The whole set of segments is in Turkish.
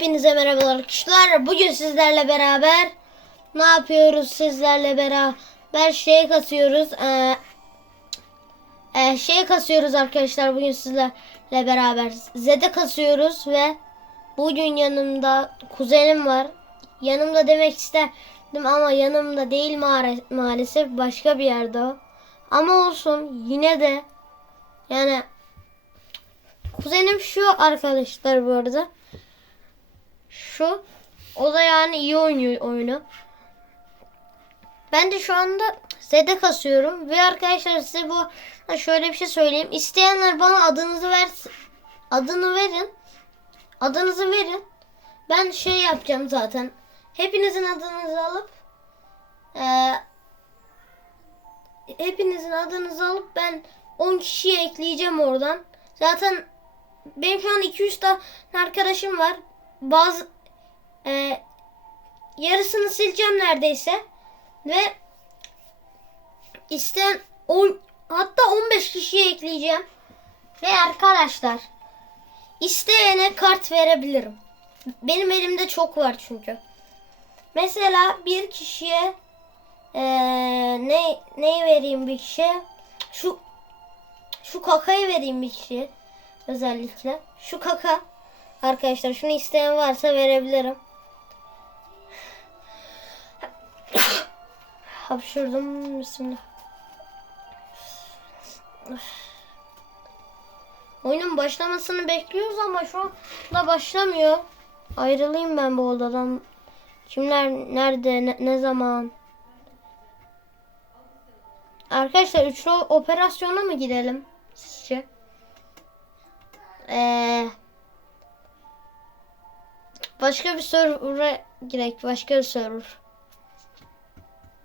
Hepinize merhabalar arkadaşlar. Bugün sizlerle beraber ne yapıyoruz sizlerle beraber şey kasıyoruz. Ee, e, şey kasıyoruz arkadaşlar bugün sizlerle beraber. Zede kasıyoruz ve bugün yanımda kuzenim var. Yanımda demek isterdim ama yanımda değil maare- maalesef başka bir yerde o. Ama olsun yine de yani kuzenim şu arkadaşlar bu arada. Şu. O da yani iyi oynuyor oyunu. Ben de şu anda Z'de kasıyorum. Ve arkadaşlar size bu şöyle bir şey söyleyeyim. İsteyenler bana adınızı versin. Adını verin. Adınızı verin. Ben şey yapacağım zaten. Hepinizin adınızı alıp eee hepinizin adınızı alıp ben 10 kişiye ekleyeceğim oradan. Zaten benim şu an 200 tane arkadaşım var. Bazı e, yarısını sileceğim neredeyse. Ve isteyen 10 hatta 15 kişiye ekleyeceğim. Ve arkadaşlar isteyene kart verebilirim. Benim elimde çok var çünkü. Mesela bir kişiye ee, ne neyi vereyim bir kişiye? Şu şu kakayı vereyim bir kişiye özellikle. Şu kaka arkadaşlar şunu isteyen varsa verebilirim. Hapşurdum bismillah. Oyunun başlamasını bekliyoruz ama şu anda başlamıyor. Ayrılayım ben bu odadan. Kimler nerede ne, ne zaman? Arkadaşlar üçlü operasyona mı gidelim sizce? Ee, başka bir server'a girek. Başka bir server.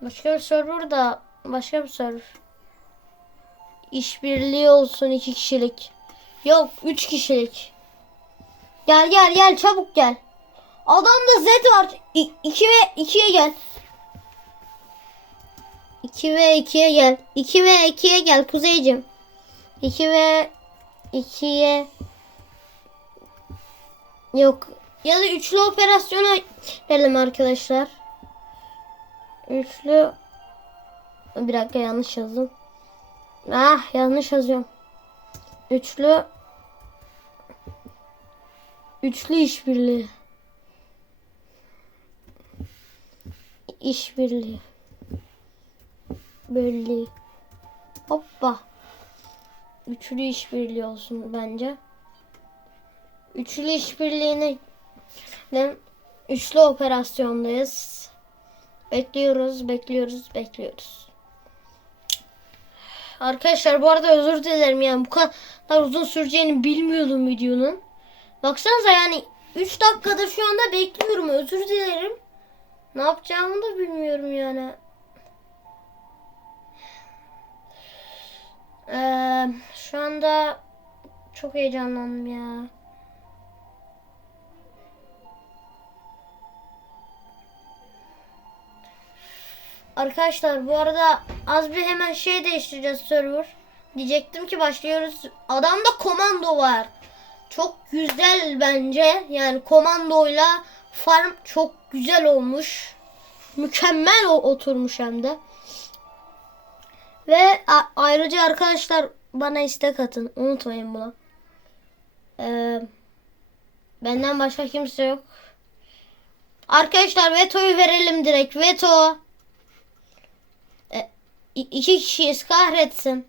Başka bir server da başka bir server. İşbirliği olsun iki kişilik. Yok üç kişilik. Gel gel gel çabuk gel. Adamda Z var. 2 ve 2'ye gel. 2 ve 2'ye gel. 2 ve 2'ye gel kuzeycim. 2 ve 2'ye Yok. Ya da üçlü operasyona gelelim arkadaşlar. Üçlü Bir dakika yanlış yazdım. Ah yanlış yazıyorum. Üçlü Üçlü işbirliği. İşbirliği. Birliği. Hoppa. Üçlü işbirliği olsun bence. Üçlü işbirliğine üçlü operasyondayız. Bekliyoruz, bekliyoruz, bekliyoruz. Arkadaşlar bu arada özür dilerim yani bu kadar uzun süreceğini bilmiyordum videonun. Baksanıza yani 3 dakikadır şu anda bekliyorum. Özür dilerim. Ne yapacağımı da bilmiyorum yani. Ee, şu anda çok heyecanlandım ya. Arkadaşlar bu arada az bir hemen şey değiştireceğiz server. Diyecektim ki başlıyoruz. Adamda komando var. Çok güzel bence. Yani komandoyla farm çok güzel olmuş. Mükemmel oturmuş hem de. Ve ayrıca arkadaşlar bana istek atın. Unutmayın bunu. Ee, benden başka kimse yok. Arkadaşlar vetoyu verelim direkt. Veto. İki kişiyiz kahretsin.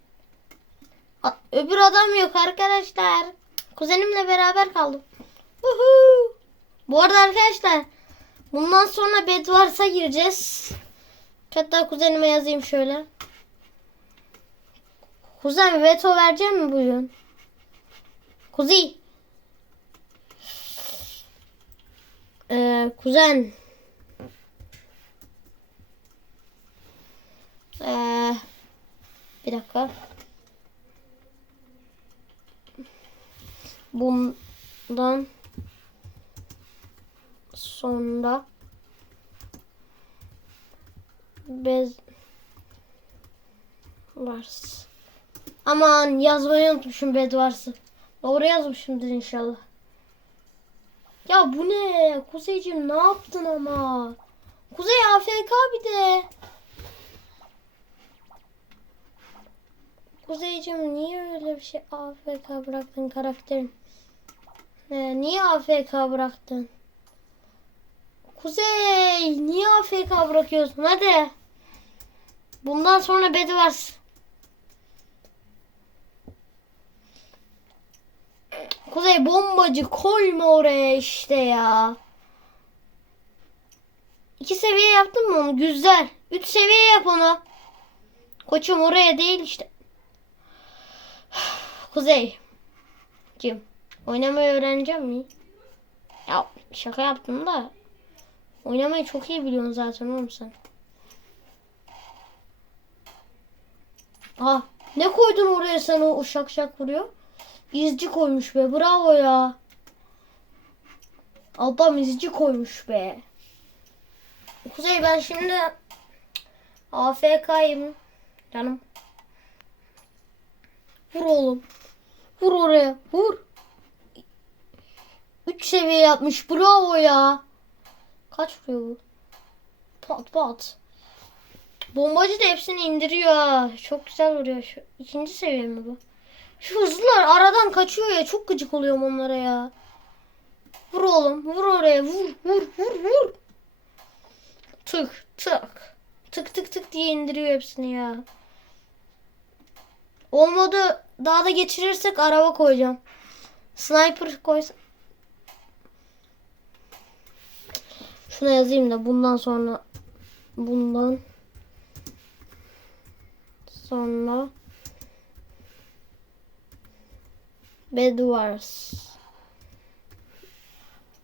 Öbür adam yok arkadaşlar. Kuzenimle beraber kaldım. Uhu. Bu arada arkadaşlar bundan sonra Bedwars'a gireceğiz. Hatta kuzenime yazayım şöyle. Kuzen veto verecek mi bugün? Kuzey. Ee, kuzen. Ee, bir dakika. Bundan sonra bez vars. Aman yazmayı unutmuşum Bedwars'ı. Doğru yazmışımdır inşallah. Ya bu ne? Kuzeyciğim ne yaptın ama? Kuzey AFK bir de. Kuzeyciğim niye öyle bir şey AFK bıraktın karakterin? Ee, niye AFK bıraktın? Kuzey niye AFK bırakıyorsun? Hadi. Bundan sonra Bedwars. Kuzey bombacı koyma oraya işte ya. İki seviye yaptın mı onu? Güzel. Üç seviye yap onu. Koçum oraya değil işte. Kuzey. Kim? Oynamayı öğreneceğim mi? Ya şaka yaptım da. Oynamayı çok iyi biliyorsun zaten oğlum sen. Ah ne koydun oraya sen o uşak şak vuruyor? İzci koymuş be bravo ya. Adam izci koymuş be. Kuzey ben şimdi AFK'yım canım. Vur oğlum. Vur oraya. Vur. 3 seviye yapmış. Bravo ya. Kaç vuruyor bu? Pat pat. Bombacı da hepsini indiriyor. Çok güzel vuruyor. Şu ikinci seviye mi bu? Şu hızlılar aradan kaçıyor ya. Çok gıcık oluyorum onlara ya. Vur oğlum. Vur oraya. Vur. Vur. Vur. Vur. Tık. Tık. Tık tık tık diye indiriyor hepsini ya. Olmadı daha da geçirirsek araba koyacağım. Sniper koysam. Şuna yazayım da bundan sonra bundan sonra Bedwars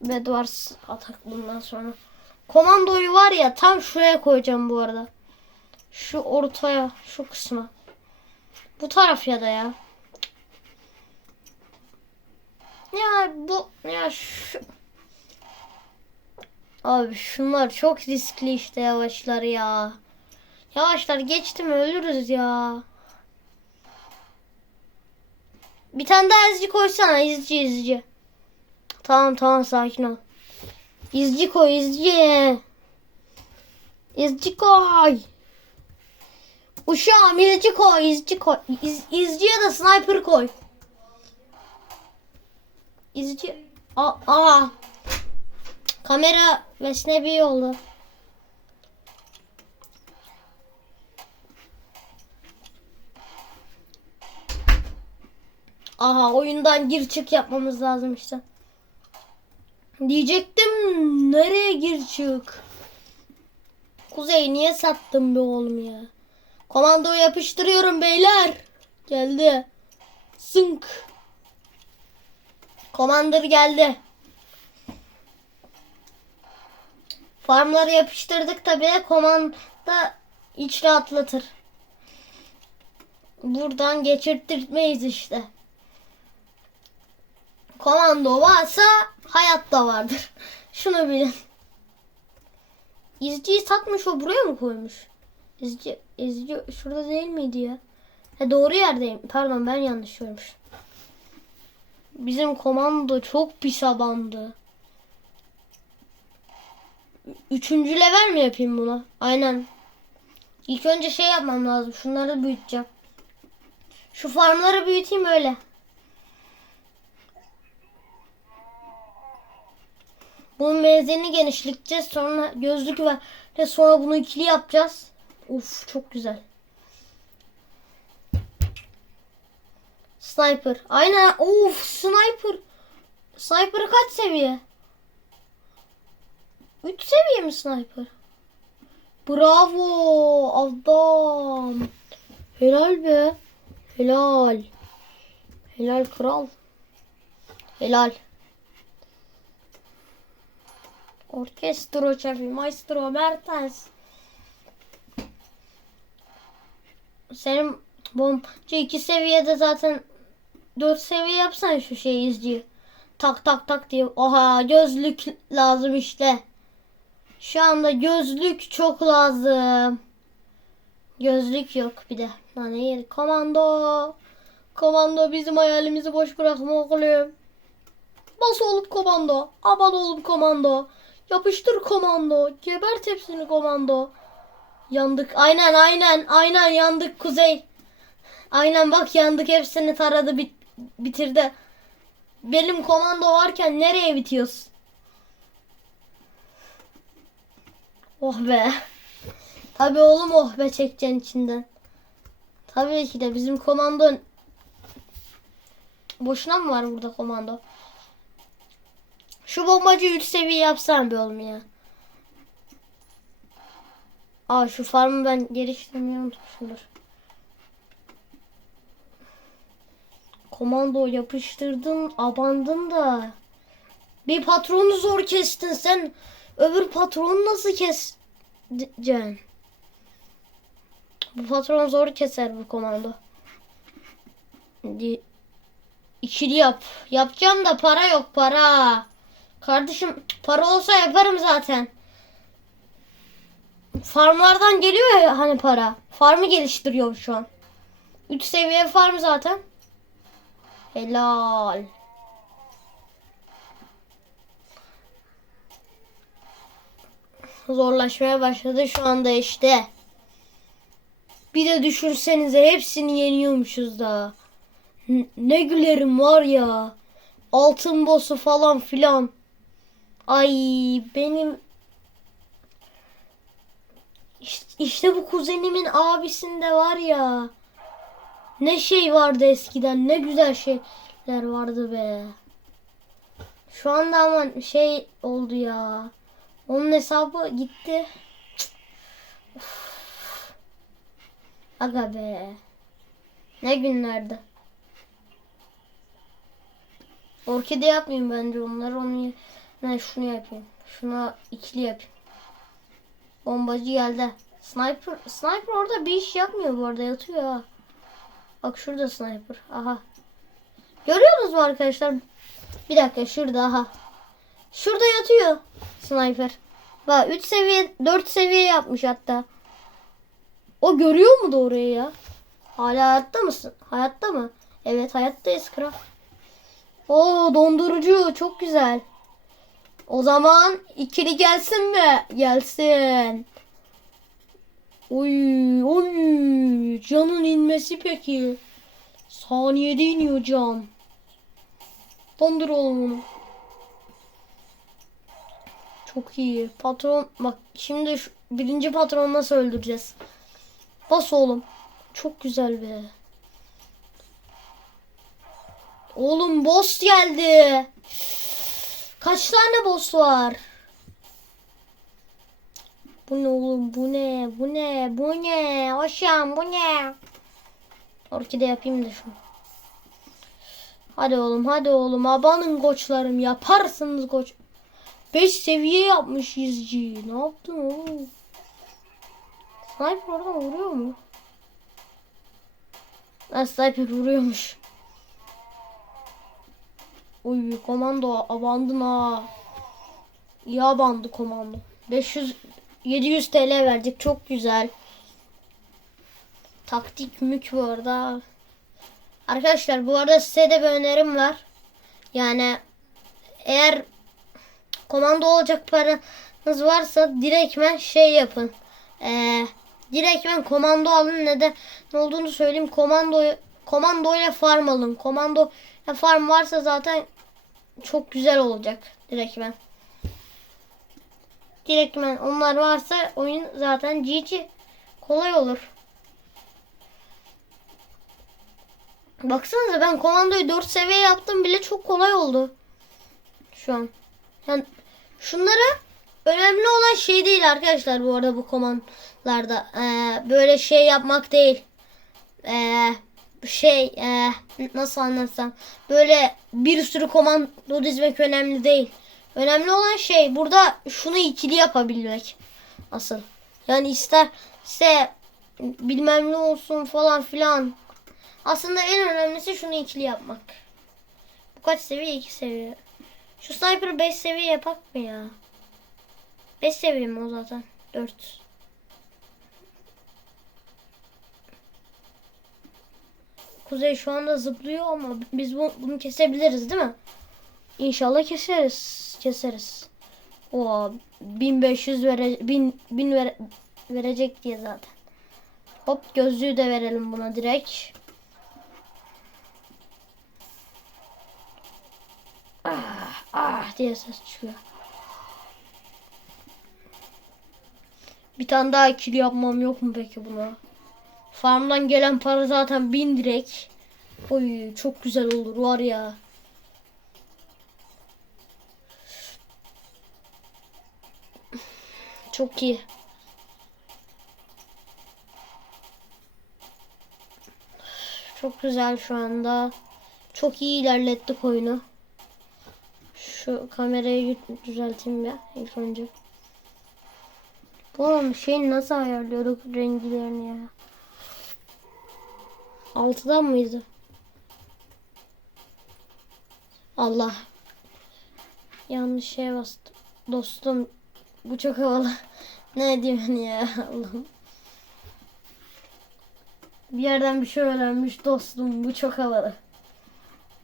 Bedwars atak bundan sonra. Komandoyu var ya tam şuraya koyacağım bu arada. Şu ortaya, şu kısma. Bu taraf ya da ya. Ya bu ya şu Abi şunlar çok riskli işte yavaşlar ya. Yavaşlar geçti mi ölürüz ya. Bir tane daha izci koysana izci izci. Tamam tamam sakin ol. İzci koy izci. İzci koy. Uşağım izci koy izci koy. İz, izciye de sniper koy. İzci. Aa, aa. Kamera vesnebi oldu. Aha oyundan gir çık yapmamız lazım işte. Diyecektim nereye gir çık? Kuzey niye sattın be oğlum ya? Komando yapıştırıyorum beyler. Geldi. Sınk. Commander geldi. Farmları yapıştırdık tabi. Komanda iç rahatlatır. Buradan geçirtmeyiz işte. Komando varsa hayatta vardır. Şunu bilin. İzciyi satmış o buraya mı koymuş? İzci, izci şurada değil miydi ya? He doğru yerdeyim. Pardon ben yanlış görmüşüm. Bizim komando çok pis abandı. Üçüncü level mi yapayım bunu? Aynen. İlk önce şey yapmam lazım. Şunları büyüteceğim. Şu farmları büyüteyim öyle. Bunun menzelini genişleteceğiz. Sonra gözlük. Ve sonra bunu ikili yapacağız. Uf çok güzel. Sniper. Aynen. Of sniper. Sniper kaç seviye? 3 seviye mi sniper? Bravo adam. Helal be. Helal. Helal kral. Helal. Orkestro şefi, maestro, Mertens. Senin bombacı iki seviyede zaten dört seviye yapsan şu şey izci. Tak tak tak diye. Oha gözlük lazım işte. Şu anda gözlük çok lazım. Gözlük yok bir de. Lan yeri komando. Komando bizim hayalimizi boş bırakma oğlum. Bas oğlum komando. Aman oğlum komando. Yapıştır komando. Gebert hepsini komando. Yandık. Aynen aynen. Aynen yandık Kuzey. Aynen bak yandık hepsini taradı bit bitirdi. Benim komando varken nereye bitiyoruz? Oh be. Tabi oğlum oh be çekeceksin içinden. Tabii ki de bizim komando Boşuna mı var burada komando? Şu bombacı 3 seviye yapsam bir oğlum ya. Aa şu farmı ben geliştirmiyorum. Şundur. Komando yapıştırdın, abandın da. Bir patronu zor kestin sen. Öbür patronu nasıl keseceksin? Bu patron zor keser bu komando. İkili yap. Yapacağım da para yok para. Kardeşim para olsa yaparım zaten. Farmlardan geliyor ya hani para. Farmı geliştiriyor şu an. 3 seviye farm zaten. Helal. Zorlaşmaya başladı şu anda işte. Bir de düşünsenize hepsini yeniyormuşuz da. Ne gülerim var ya. Altın boss'u falan filan. Ay benim İşte, işte bu kuzenimin abisinde var ya. Ne şey vardı eskiden. Ne güzel şeyler vardı be. Şu anda ama şey oldu ya. Onun hesabı gitti. Of. Aga be. Ne günlerdi. Orkide yapmayayım bence onları. Onu ne şunu yapayım. Şuna ikili yapayım. Bombacı geldi. Sniper sniper orada bir iş yapmıyor bu arada yatıyor ha. Bak şurada sniper. Aha. Görüyorsunuz mu arkadaşlar? Bir dakika şurada aha. Şurada yatıyor sniper. Bak 3 seviye 4 seviye yapmış hatta. O görüyor mu da orayı ya? Hala hayatta mısın? Hayatta mı? Evet hayattayız kral. Oo dondurucu çok güzel. O zaman ikili gelsin mi? Gelsin. Oy oy canın inmesi peki. Saniyede iniyor can. Dondur oğlum onu. Çok iyi. Patron bak şimdi şu, birinci patronu nasıl öldüreceğiz? Bas oğlum. Çok güzel be. Oğlum boss geldi. Kaç tane boss var? Bu ne oğlum? Bu ne? Bu ne? Bu ne? Hoşam bu ne? Orkide yapayım da şunu. Hadi oğlum hadi oğlum. Abanın koçlarım. Yaparsınız koç. 5 seviye yapmış izci. Ne yaptın oğlum? Sniper oradan vuruyor mu? Ha, sniper vuruyormuş. Uy komando abandın ha. İyi abandı komando. 500 700 TL verdik çok güzel. Taktik mük bu arada. Arkadaşlar bu arada size de bir önerim var. Yani eğer komando olacak paranız varsa direktmen şey yapın. Ee, direktmen komando alın. Neden ne olduğunu söyleyeyim. Komando komando ile farm alın. Komando farm varsa zaten çok güzel olacak direktmen. Direktmen onlar varsa oyun zaten GG kolay olur. Baksanıza ben komandoyu 4 seviye yaptım bile çok kolay oldu. Şu an. Yani şunlara önemli olan şey değil arkadaşlar bu arada bu komandlarda. Ee, böyle şey yapmak değil. Ee, şey e, nasıl anlatsam böyle bir sürü komando dizmek önemli değil. Önemli olan şey burada şunu ikili yapabilmek. Asıl. Yani isterse bilmem ne olsun falan filan. Aslında en önemlisi şunu ikili yapmak. Bu kaç seviye? 2 seviye. Şu sniper 5 seviye yapak mı ya? 5 seviye mi o zaten? 4. Kuzey şu anda zıplıyor ama biz bu, bunu kesebiliriz değil mi? İnşallah keseriz. Keseriz. O 1500 vere 1000 1000 vere, verecek diye zaten. Hop gözlüğü de verelim buna direkt. Ah, ah diye ses çıkıyor. Bir tane daha ikili yapmam yok mu peki buna? Farmdan gelen para zaten 1000 direkt. Oy çok güzel olur var ya. Çok iyi. Çok güzel şu anda. Çok iyi ilerlettik oyunu. Şu kamerayı düzelteyim ya ilk önce. Oğlum şey nasıl ayarlıyorduk renklerini ya? Altıdan mıydı? Allah. Yanlış şeye bastım. Dostum bu çok havalı. ne diyorsun ya Allah'ım. Bir yerden bir şey öğrenmiş dostum. Bu çok havalı.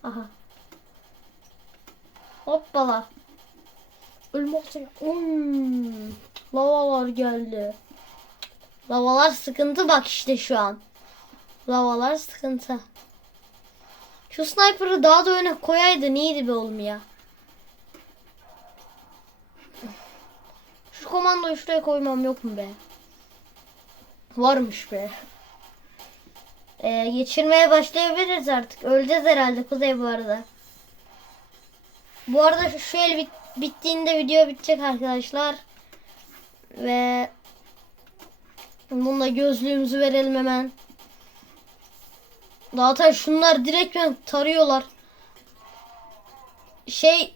Aha. Hoppala. Ölmek üzere. Hmm. Lavalar geldi. Lavalar sıkıntı bak işte şu an. Lavalar sıkıntı. Şu sniper'ı daha da öne koyaydın iyiydi be oğlum ya. Şu komandoyu şuraya koymam yok mu be? Varmış be. Ee, geçirmeye başlayabiliriz artık. Öleceğiz herhalde Kuzey bu arada. Bu arada şu, el bit, bittiğinde video bitecek arkadaşlar. Ve bununla gözlüğümüzü verelim hemen. Zaten şunlar direkt tarıyorlar. Şey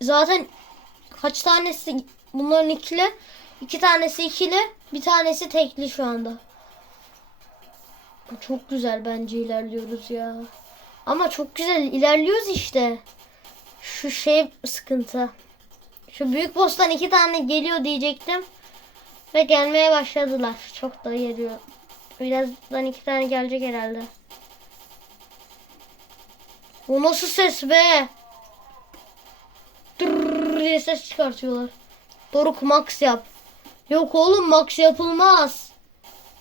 zaten kaç tanesi bunların ikili? iki tanesi ikili, bir tanesi tekli şu anda. Çok güzel bence ilerliyoruz ya. Ama çok güzel ilerliyoruz işte. Şu şey sıkıntı. Şu büyük boss'tan iki tane geliyor diyecektim. Ve gelmeye başladılar. Çok da geliyor. Birazdan iki tane gelecek herhalde. Bu nasıl ses be? Dırrrr diye ses çıkartıyorlar. Doruk max yap. Yok oğlum max yapılmaz.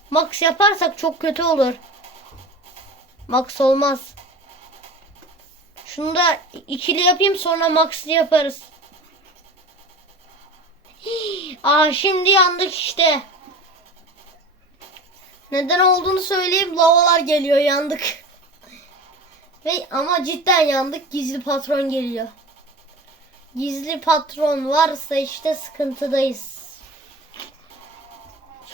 Max yaparsak çok kötü olur. Max olmaz. Şunu da ikili yapayım sonra max'lı yaparız. Aa şimdi yandık işte. Neden olduğunu söyleyeyim. Lavalar geliyor yandık. Ve ama cidden yandık. Gizli patron geliyor. Gizli patron varsa işte sıkıntıdayız.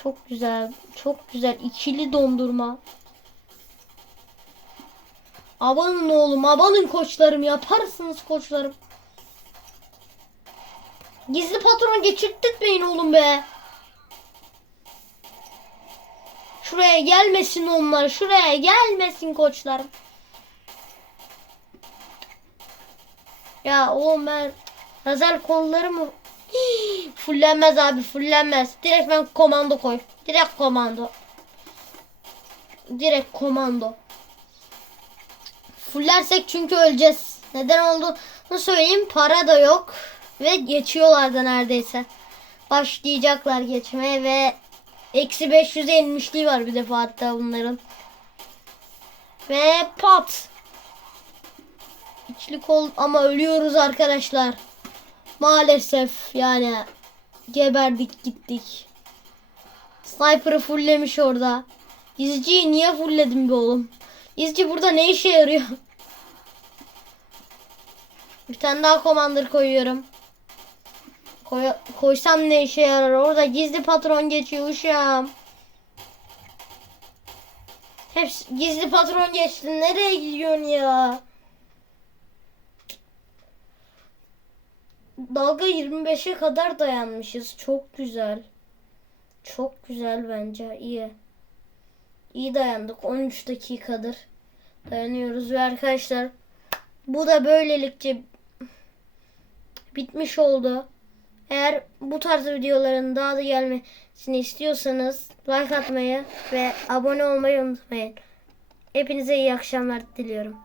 Çok güzel. Çok güzel. ikili dondurma. Abanın oğlum. Abanın koçlarım. Yaparsınız koçlarım. Gizli patron geçirtmeyin oğlum be. Şuraya gelmesin onlar. Şuraya gelmesin koçlarım. Ya oğlum lazer kolları mı? Hii, fullenmez abi fullenmez. Direkt ben komando koy. Direkt komando. Direkt komando. Fullersek çünkü öleceğiz. Neden olduğunu söyleyeyim. Para da yok. Ve geçiyorlar da neredeyse. Başlayacaklar geçmeye ve eksi 500'e inmişliği var bir defa hatta bunların. Ve pat. İçli kol ama ölüyoruz arkadaşlar. Maalesef yani geberdik gittik. Sniper'ı fulllemiş orada. İzciyi niye fullledim be oğlum? İzci burada ne işe yarıyor? Bir tane daha commander koyuyorum. Koy, koysam ne işe yarar? Orada gizli patron geçiyor uşağım. Hepsi gizli patron geçti. Nereye gidiyorsun ya? Dalga 25'e kadar dayanmışız. Çok güzel. Çok güzel bence. İyi. İyi dayandık. 13 dakikadır dayanıyoruz ve arkadaşlar bu da böylelikle bitmiş oldu. Eğer bu tarz videoların daha da gelmesini istiyorsanız like atmayı ve abone olmayı unutmayın. Hepinize iyi akşamlar diliyorum.